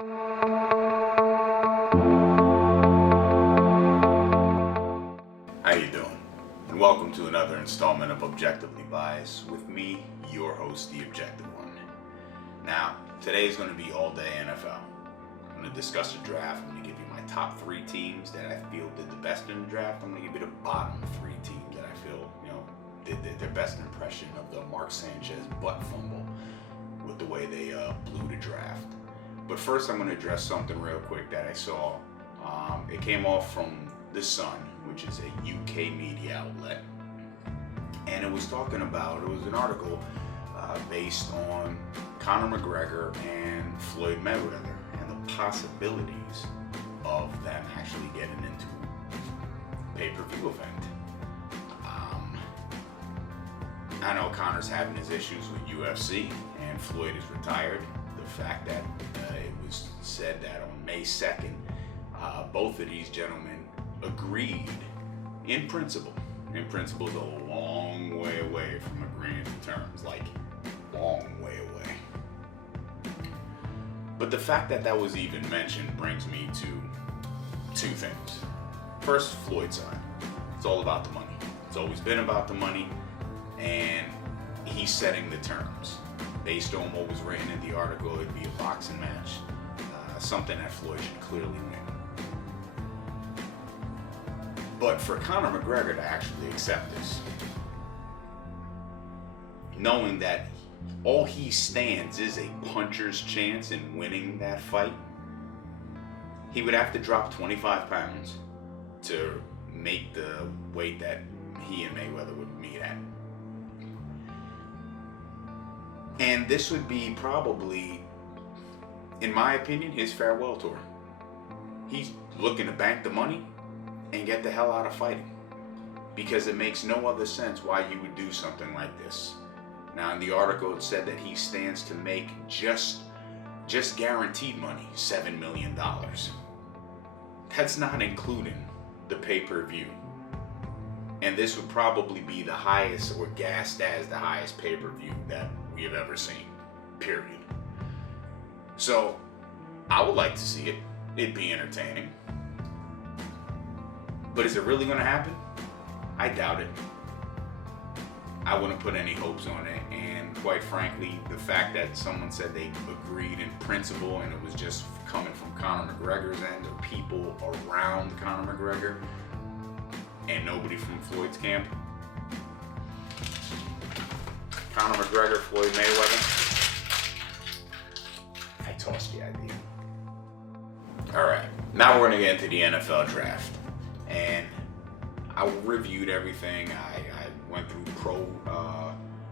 How you doing? And welcome to another installment of Objectively Biased with me, your host, the Objective One. Now, today is going to be all day NFL. I'm going to discuss the draft. I'm going to give you my top 3 teams that I feel did the best in the draft. I'm going to give you the bottom 3 teams that I feel, did their best impression of the Mark Sanchez butt fumble with the way they blew the draft. But first, I'm going to address something real quick that I saw. It came off from The Sun, which is a UK media outlet, and it was an article based on Conor McGregor and Floyd Mayweather and the possibilities of them actually getting into a pay-per-view event. I know Conor's having his issues with UFC and Floyd is retired. The fact that it was said that on May 2nd, both of these gentlemen agreed in principle. In principle is a long way away from agreeing to terms, like long way away. But the fact that that was even mentioned brings me to 2 things. First, Floyd's side. It's all about the money. It's always been about the money, and he's setting the terms. Based on what was written in the article, it'd be a boxing match, something that Floyd should clearly win. But for Conor McGregor to actually accept this, knowing that all he stands is a puncher's chance in winning that fight, he would have to drop 25 pounds to make the weight that he and Mayweather would meet at. And this would be probably, in my opinion, his farewell tour. He's looking to bank the money and get the hell out of fighting, because it makes no other sense why you would do something like this. Now, in the article, it said that he stands to make just guaranteed money, $7 million. That's not including the pay-per-view. And this would probably be the highest, or gassed as the highest pay-per-view that we have ever seen, period. So, I would like to see it. It'd be entertaining. But is it really going to happen? I doubt it. I wouldn't put any hopes on it. And quite frankly, the fact that someone said they agreed in principle and it was just coming from Conor McGregor's end, or people around Conor McGregor, and nobody from Floyd's camp. Conor McGregor, Floyd Mayweather. I tossed the idea. Alright, now we're going to get into the NFL draft. And I reviewed everything. I went through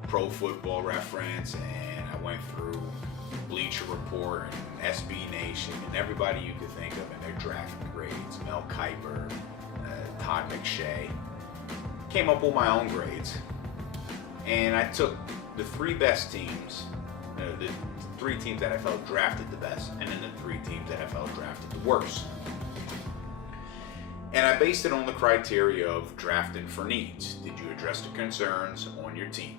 Pro Football Reference, and I went through Bleacher Report and SB Nation and everybody you could think of in their draft grades. Mel Kiper, Todd McShay. Came up with my own grades. And I took the 3 best teams, the 3 teams that I felt drafted the best, and then the 3 teams that I felt drafted the worst. And I based it on the criteria of drafting for needs. Did you address the concerns on your team?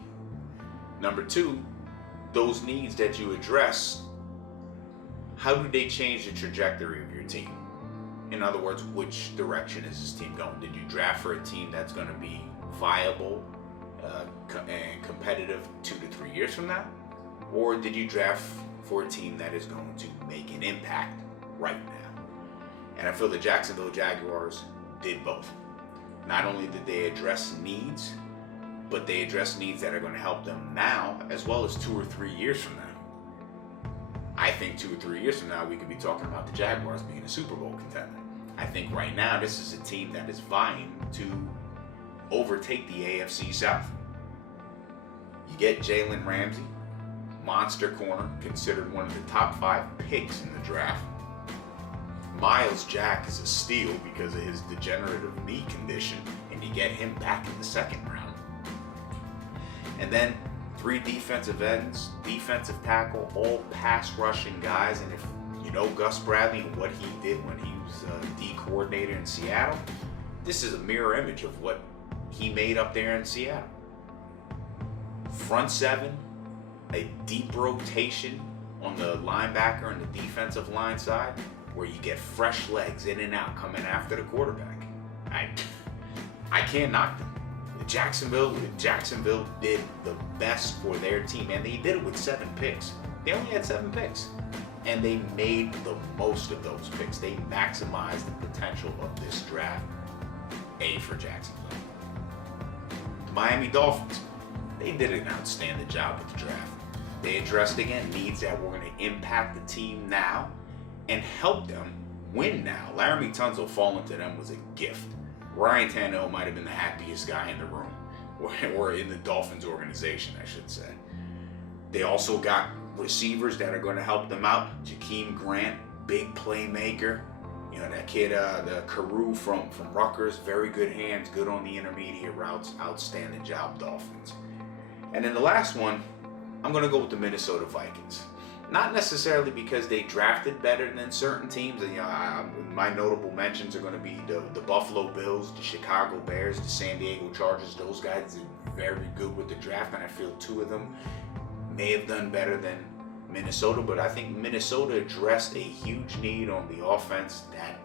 Number 2, those needs that you address, how do they change the trajectory of your team? In other words, which direction is this team going? Did you draft for a team that's going to be viable and competitive 2 to 3 years from now? Or did you draft for a team that is going to make an impact right now? And I feel the Jacksonville Jaguars did both. Not only did they address needs, but they addressed needs that are going to help them now, as well as 2 or 3 years from now. I think 2 or 3 years from now, we could be talking about the Jaguars being a Super Bowl contender. I think right now, this is a team that is vying to overtake the AFC South. You get Jalen Ramsey, monster corner, considered one of the top 5 picks in the draft. Miles Jack is a steal because of his degenerative knee condition, and you get him back in the 2nd round. And then 3 defensive ends, defensive tackle, all pass rushing guys. And if you know Gus Bradley and what he did when he was D coordinator in Seattle, this is a mirror image of what he made up there in Seattle. Front 7, a deep rotation on the linebacker and the defensive line side, where you get fresh legs in and out coming after the quarterback. I can't knock them. Jacksonville did the best for their team, and they did it with 7 picks. They only had 7 picks, and they made the most of those picks. They maximized the potential of this draft. A for Jacksonville. The Miami Dolphins, they did an outstanding job with the draft. They addressed, again, needs that were going to impact the team now and help them win now. Laramie Tunsil falling to them was a gift. Ryan Tannehill might have been the happiest guy in the room, or in the Dolphins organization, I should say. They also got receivers that are going to help them out. Jakeem Grant, big playmaker. You know, that kid, the Carew from Rutgers, very good hands, good on the intermediate routes, outstanding job, Dolphins. And then the last one, I'm going to go with the Minnesota Vikings. Not necessarily because they drafted better than certain teams. You know, my notable mentions are going to be the Buffalo Bills, the Chicago Bears, the San Diego Chargers. Those guys did very good with the draft, and I feel 2 of them may have done better than Minnesota. But I think Minnesota addressed a huge need on the offense that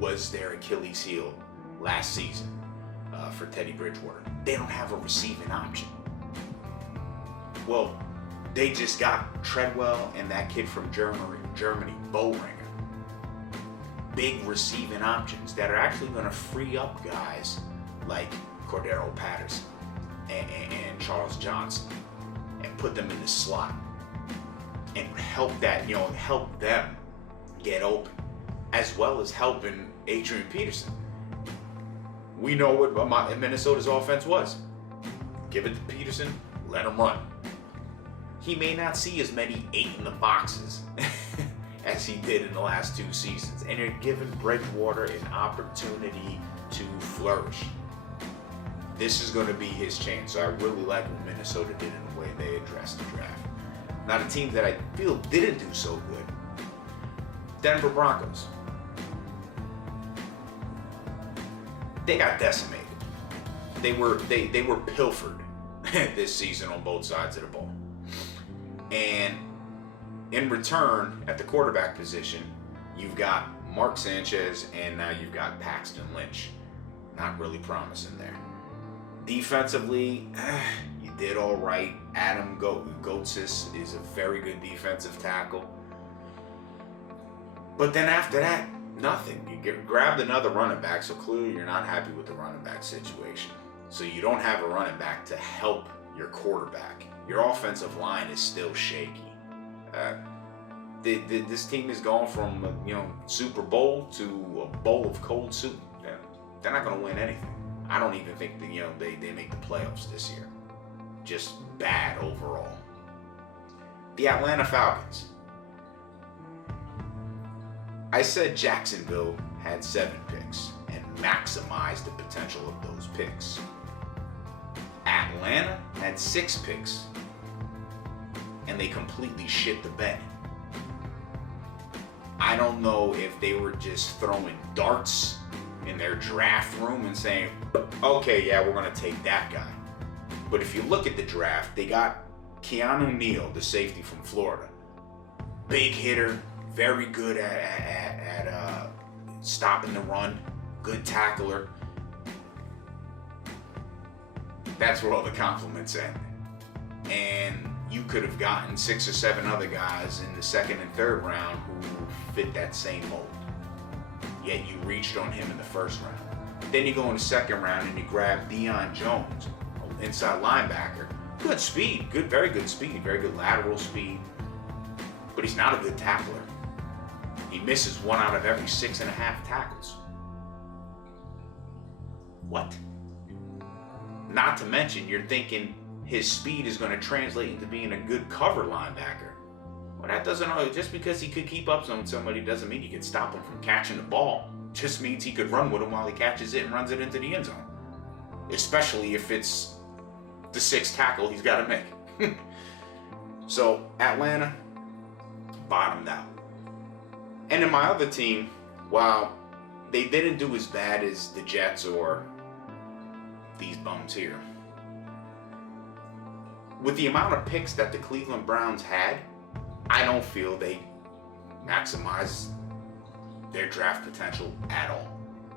was their Achilles heel last season for Teddy Bridgewater. They don't have a receiving option. Well, they just got Treadwell and that kid from Germany, Boehringer. Big receiving options that are actually going to free up guys like Cordero Patterson and Charles Johnson and put them in the slot and help them get open, as well as helping Adrian Peterson. We know what Minnesota's offense was. Give it to Peterson, let him run. He may not see as many 8 in the boxes as he did in the last 2 seasons, and you're giving Bridgewater an opportunity to flourish. This is going to be his chance. So I really like what Minnesota did in the way they addressed the draft. Now, the team that I feel didn't do so good, Denver Broncos. They got decimated. They were pilfered this season on both sides of the ball. And in return, at the quarterback position, you've got Mark Sanchez, and now you've got Paxton Lynch. Not really promising there. Defensively, you did all right. Adam Gotsis is a very good defensive tackle. But then after that, nothing. You grabbed another running back, so clearly you're not happy with the running back situation. So you don't have a running back to help your quarterback. Your offensive line is still shaky. This team is going from Super Bowl to a bowl of cold soup. They're not going to win anything. I don't even think that they make the playoffs this year. Just bad overall. The Atlanta Falcons. I said Jacksonville had 7 picks and maximized the potential of those picks. Atlanta had 6 picks and they completely shit the bed. I don't know if they were just throwing darts in their draft room and saying, okay, yeah, we're going to take that guy. But if you look at the draft, they got Keanu Neal, the safety from Florida. Big hitter, very good at stopping the run, good tackler. That's where all the compliments end. And you could have gotten 6 or 7 other guys in the 2nd and 3rd round who fit that same mold. Yet you reached on him in the 1st round. Then you go in the 2nd round and you grab Deion Jones, inside linebacker. Good speed, very good speed, very good lateral speed. But he's not a good tackler. He misses 1 out of every 6.5 tackles. What? Not to mention, you're thinking his speed is going to translate into being a good cover linebacker. Well, that doesn't, just because he could keep up with somebody doesn't mean you can stop him from catching the ball. Just means he could run with him while he catches it and runs it into the end zone. Especially if it's the 6th tackle he's got to make. So, Atlanta bottomed out. And in my other team, while they didn't do as bad as the Jets or these bums here, with the amount of picks that the Cleveland Browns had, I don't feel they maximize their draft potential at all.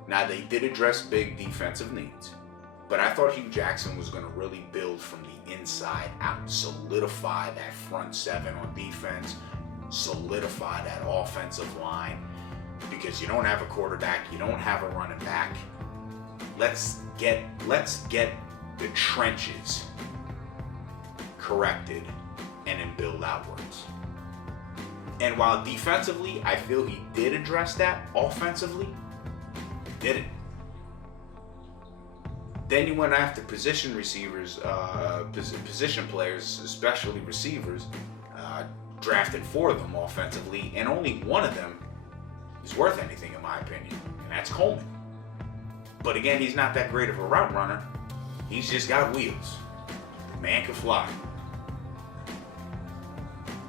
Now, they did address big defensive needs, but I thought Hugh Jackson was going to really build from the inside out, solidify that front seven on defense, solidify that offensive line, because you don't have a quarterback, you don't have a running back. Let's get the trenches corrected and then build outwards. And while defensively, I feel he did address that, offensively, didn't. Then you went after position receivers, position players, especially receivers, drafted 4 of them offensively, and only one of them is worth anything in my opinion, and that's Coleman. But again, he's not that great of a route runner. He's just got wheels. The man can fly.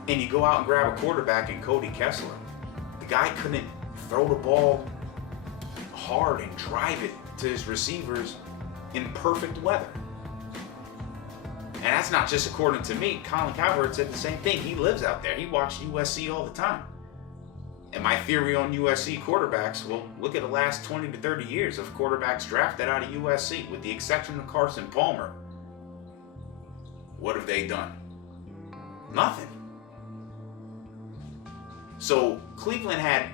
And you go out and grab a quarterback in Cody Kessler. The guy couldn't throw the ball hard and drive it to his receivers in perfect weather. And that's not just according to me. Colin Cowherd said the same thing. He lives out there. He watched USC all the time. And my theory on USC quarterbacks, well, look at the last 20 to 30 years of quarterbacks drafted out of USC, with the exception of Carson Palmer. What have they done? Nothing. So Cleveland had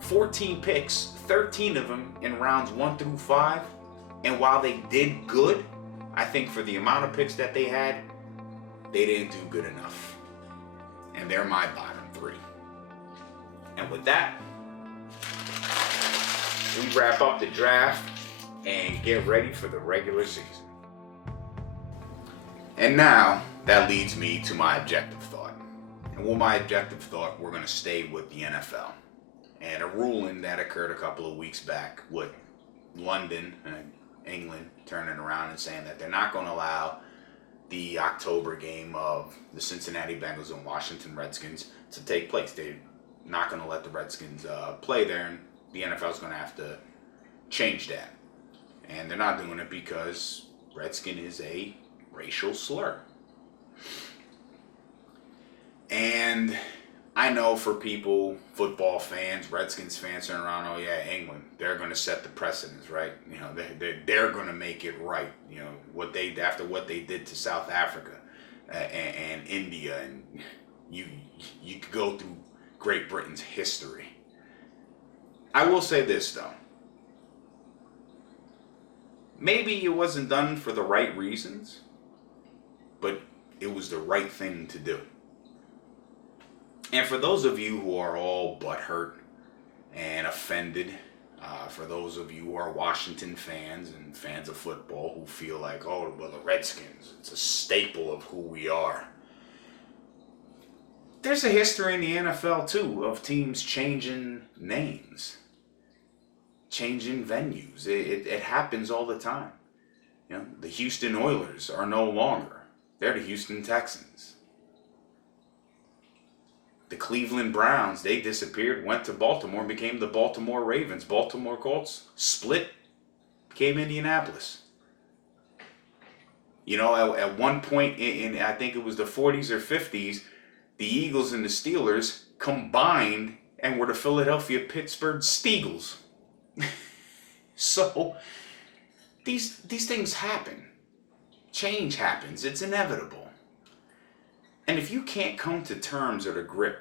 14 picks, 13 of them in rounds 1 through 5. And while they did good, I think for the amount of picks that they had, they didn't do good enough. And they're my bottom 3. And with that, we wrap up the draft and get ready for the regular season. And now, that leads me to my objective thought. And with my objective thought, we're going to stay with the NFL. And a ruling that occurred a couple of weeks back with London, England, turning around and saying that they're not going to allow the October game of the Cincinnati Bengals and Washington Redskins to take place. They're not going to let the Redskins play there, and the NFL is going to have to change that. And they're not doing it because Redskin is a racial slur. And I know for people, football fans, Redskins fans turn around, oh yeah, England, they're going to set the precedence, right? You know, they're going to make it right. You know, after what they did to South Africa and India, and you could go through Great Britain's history. I will say this though. Maybe it wasn't done for the right reasons, but it was the right thing to do. And for those of you who are all butthurt and offended, for those of you who are Washington fans and fans of football who feel like, oh, well, the Redskins, it's a staple of who we are. There's a history in the NFL, too, of teams changing names, changing venues. It happens all the time. You know, the Houston Oilers are no longer. They're the Houston Texans. The Cleveland Browns, they disappeared, went to Baltimore, and became the Baltimore Ravens. Baltimore Colts split, became Indianapolis. You know, at one point in I think it was the 40s or 50s, the Eagles and the Steelers combined and were the Philadelphia-Pittsburgh Steagles. So, these things happen. Change happens. It's inevitable. And if you can't come to terms or to grip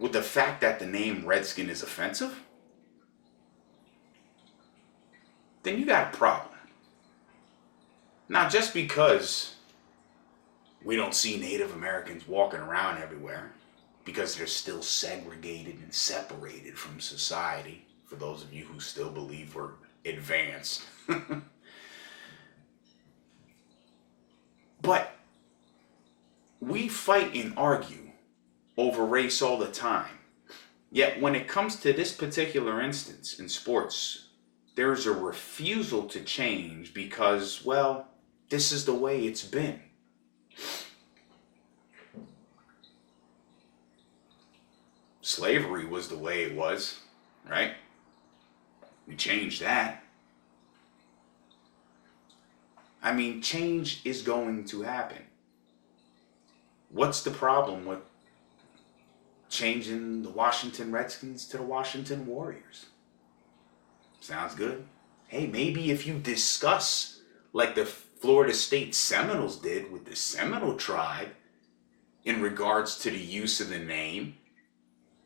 with the fact that the name Redskin is offensive, then you got a problem. Not just because we don't see Native Americans walking around everywhere, because they're still segregated and separated from society, for those of you who still believe we're advanced. But we fight and argue over race all the time. Yet when it comes to this particular instance in sports, there's a refusal to change because, well, this is the way it's been. Slavery was the way it was, right? We changed that. I mean, change is going to happen. What's the problem with changing the Washington Redskins to the Washington Warriors. Sounds good. Hey, maybe if you discuss like the Florida State Seminoles did with the Seminole tribe in regards to the use of the name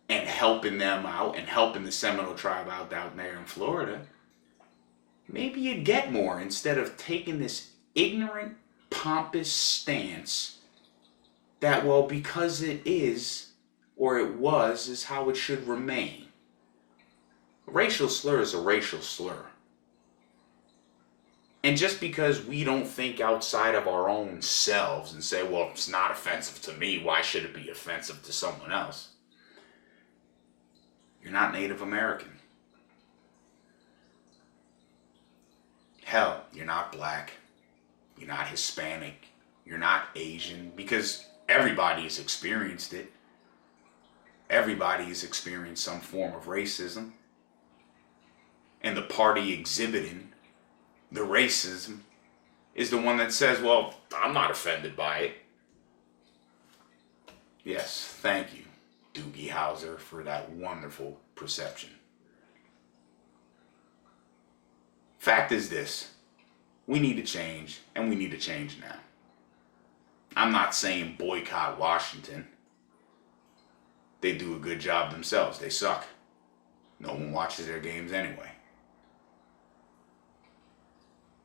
and helping them out and helping the Seminole tribe out down there in Florida, maybe you'd get more instead of taking this ignorant, pompous stance that, well, because it is, or it was, is how it should remain. A racial slur is a racial slur. And just because we don't think outside of our own selves and say, well, it's not offensive to me, why should it be offensive to someone else? You're not Native American. Hell, you're not black. You're not Hispanic. You're not Asian, because everybody has experienced it. Everybody has experienced some form of racism. And the party exhibiting the racism is the one that says, well, I'm not offended by it. Yes, thank you, Doogie Howser, for that wonderful perception. Fact is this: we need to change, and we need to change now. I'm not saying boycott Washington. They do a good job themselves. They suck. No one watches their games anyway.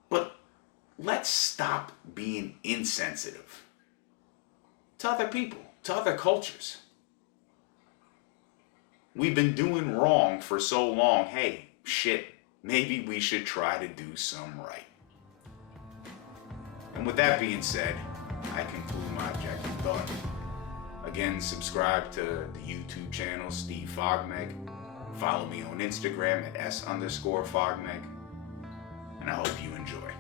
But let's stop being insensitive to other people, to other cultures. We've been doing wrong for so long. Hey, shit, maybe we should try to do some right. And with that being said, I conclude my objective thought. Again, subscribe to the YouTube channel, Steve Fogmeg. Follow me on Instagram at @S_Fogmeg. And I hope you enjoy.